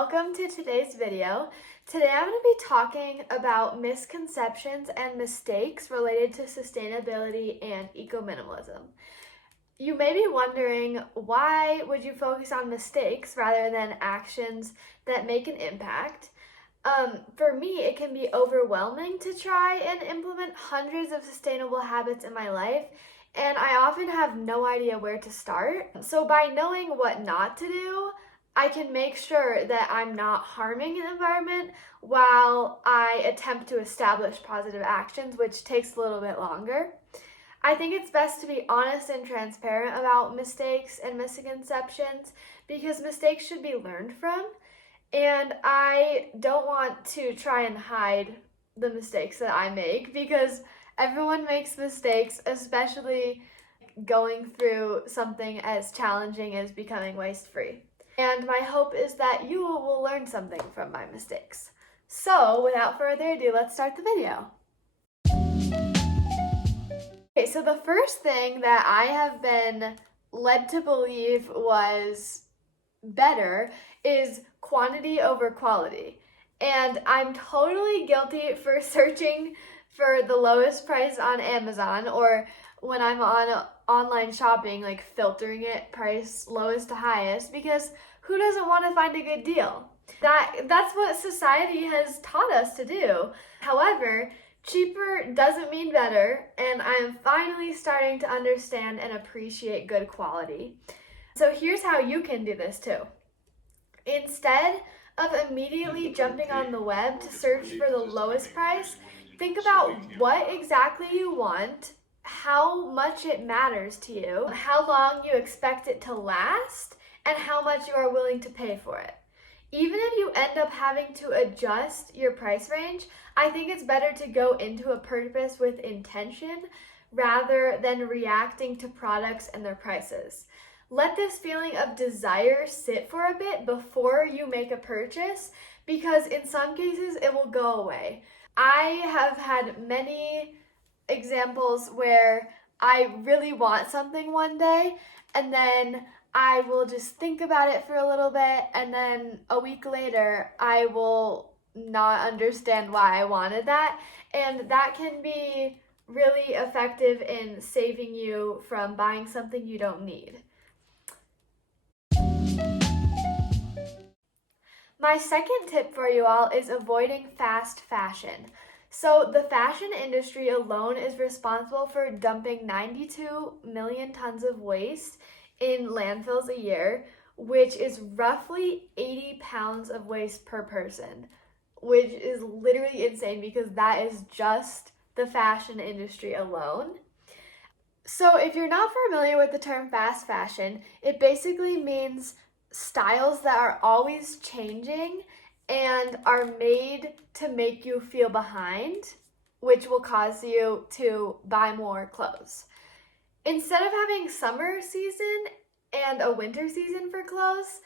welcome to today's video. Today I'm going to be talking about misconceptions and mistakes related to sustainability and eco-minimalism. You may be wondering, why would you focus on mistakes rather than actions that make an impact? For me, it can be overwhelming to try and implement hundreds of sustainable habits in my life, and I often have no idea where to start. So by knowing what not to do, I can make sure that I'm not harming the environment while I attempt to establish positive actions, which takes a little bit longer. I think it's best to be honest and transparent about mistakes and misconceptions because mistakes should be learned from, and I don't want to try and hide the mistakes that I make because everyone makes mistakes, especially going through something as challenging as becoming waste-free. And my hope is that you will learn something from my mistakes. So without further ado, let's start the video. Okay, so the first thing that I have been led to believe was better is quantity over quality. And I'm totally guilty for searching for the lowest price on Amazon, or when I'm on online shopping, like filtering it price lowest to highest, because who doesn't want to find a good deal? That's what society has taught us to do. However, cheaper doesn't mean better, and I'm finally starting to understand and appreciate good quality. So here's how you can do this too. Instead of immediately jumping on the web to search for the lowest price, think about what exactly you want, how much it matters to you, how long you expect it to last, and how much you are willing to pay for it. Even if you end up having to adjust your price range, I think it's better to go into a purpose with intention rather than reacting to products and their prices. Let this feeling of desire sit for a bit before you make a purchase, because in some cases it will go away. I have had many examples where I really want something one day, and then I will just think about it for a little bit, and then a week later I will not understand why I wanted that, and that can be really effective in saving you from buying something you don't need. My second tip for you all is avoiding fast fashion. So the fashion industry alone is responsible for dumping 92 million tons of waste in landfills a year, which is roughly 80 pounds of waste per person, which is literally insane because that is just the fashion industry alone. So if you're not familiar with the term fast fashion, it basically means styles that are always changing and are made to make you feel behind, which will cause you to buy more clothes. Instead of having summer season and a winter season for clothes,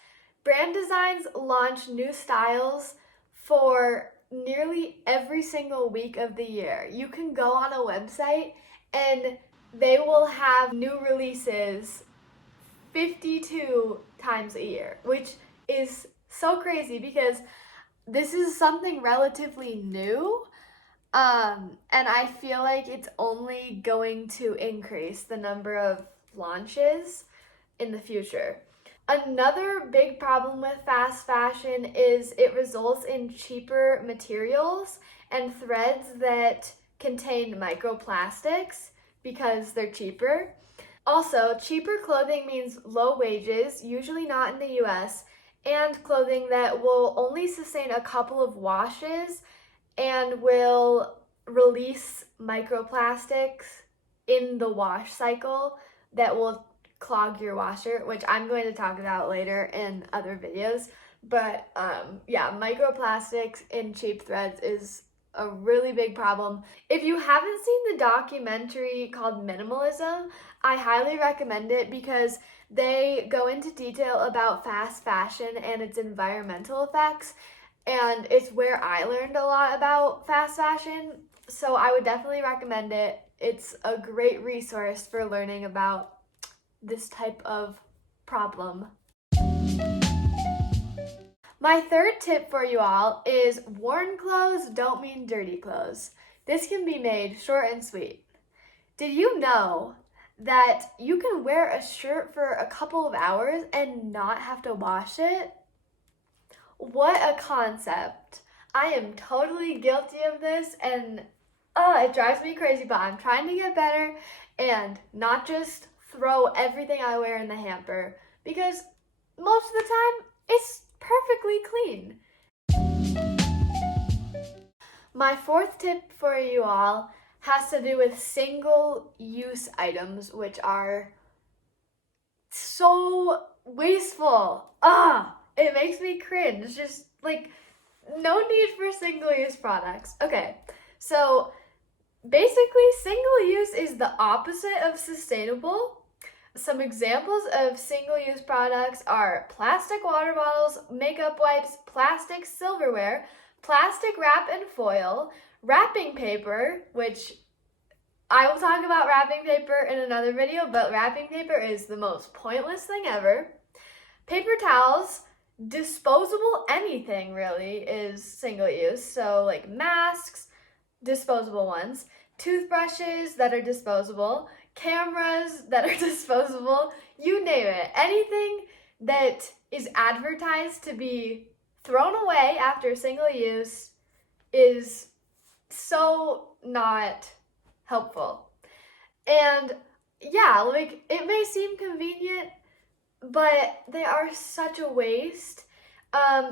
brand designs launch new styles for nearly every single week of the year. You can go on a website and they will have new releases 52 times a year, which is so crazy because this is something relatively new, and I feel like it's only going to increase the number of launches in the future. Another big problem with fast fashion is it results in cheaper materials and threads that contain microplastics because they're cheaper. Also, cheaper clothing means low wages, usually not in the US, and clothing that will only sustain a couple of washes and will release microplastics in the wash cycle that will clog your washer, which I'm going to talk about later in other videos. But yeah, microplastics in cheap threads is a really big problem. If you haven't seen the documentary called Minimalism, I highly recommend it because they go into detail about fast fashion and its environmental effects, and it's where I learned a lot about fast fashion, so I would definitely recommend it. It's a great resource for learning about this type of problem. My third tip for you all is worn clothes don't mean dirty clothes. This can be made short and sweet. Did you know that you can wear a shirt for a couple of hours and not have to wash it? What a concept. I am totally guilty of this and it drives me crazy, but I'm trying to get better and not just throw everything I wear in the hamper because most of the time it's perfectly clean. My fourth tip for you all has to do with single-use items, which are so wasteful. It makes me cringe. Just like, no need for single-use products. Okay, so basically, single-use is the opposite of sustainable. Some examples of single-use products are plastic water bottles, makeup wipes, plastic silverware, plastic wrap and foil, wrapping paper, which I will talk about wrapping paper in another video, but wrapping paper is the most pointless thing ever. Paper towels, disposable anything really is single-use, so like masks, disposable ones, toothbrushes that are disposable, cameras that are disposable, you name it. Anything that is advertised to be thrown away after single use is so not helpful. And yeah, like it may seem convenient, but they are such a waste.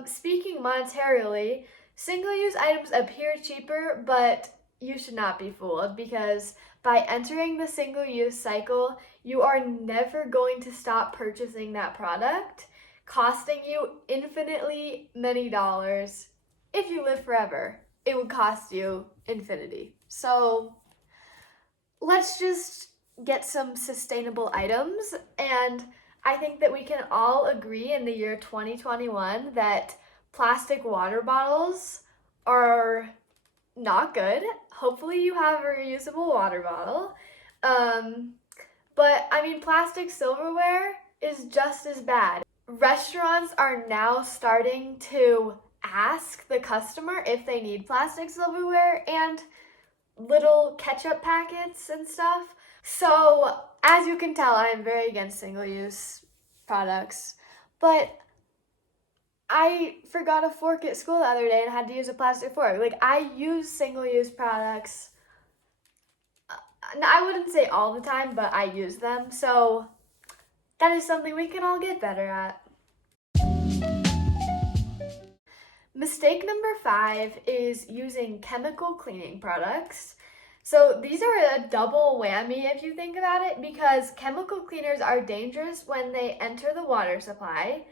Speaking monetarily, single-use items appear cheaper, but you should not be fooled because by entering the single-use cycle, you are never going to stop purchasing that product, costing you infinitely many dollars. If you live forever, it would cost you infinity. So let's just get some sustainable items, and I think that we can all agree in the year 2021 that plastic water bottles are not good. Hopefully you have a reusable water bottle. But I mean, plastic silverware is just as bad. Restaurants are now starting to ask the customer if they need plastic silverware and little ketchup packets and stuff. So, as you can tell, I am very against single-use products, but I forgot a fork at school the other day and had to use a plastic fork. Like, I use single-use products. I wouldn't say all the time, but I use them. So, that is something we can all get better at. Mistake number 5 is using chemical cleaning products. So these are a double whammy if you think about it, because chemical cleaners are dangerous when they enter the water supply.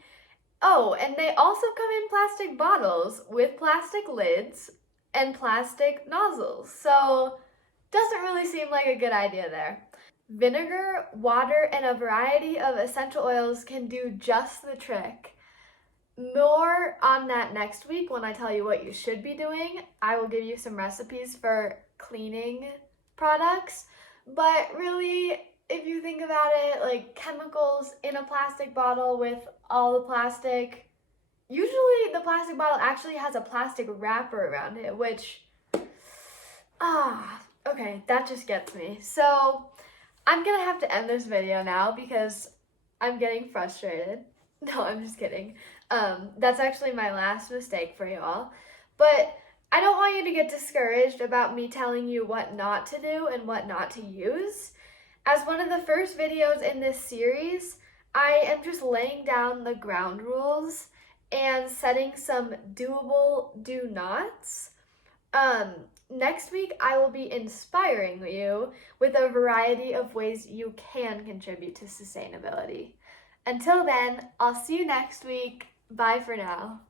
Oh, and they also come in plastic bottles with plastic lids and plastic nozzles. So doesn't really seem like a good idea there. Vinegar, water, and a variety of essential oils can do just the trick. More on that next week when I tell you what you should be doing. I will give you some recipes for cleaning products, but really, if you think about it, like chemicals in a plastic bottle with all the plastic, usually the plastic bottle actually has a plastic wrapper around it, which, okay, that just gets me. So I'm gonna have to end this video now because I'm getting frustrated. No, I'm just kidding. That's actually my last mistake for you all. But I don't want you to get discouraged about me telling you what not to do and what not to use. As one of the first videos in this series, I am just laying down the ground rules and setting some doable do-nots. Next week, I will be inspiring you with a variety of ways you can contribute to sustainability. Until then, I'll see you next week. Bye for now.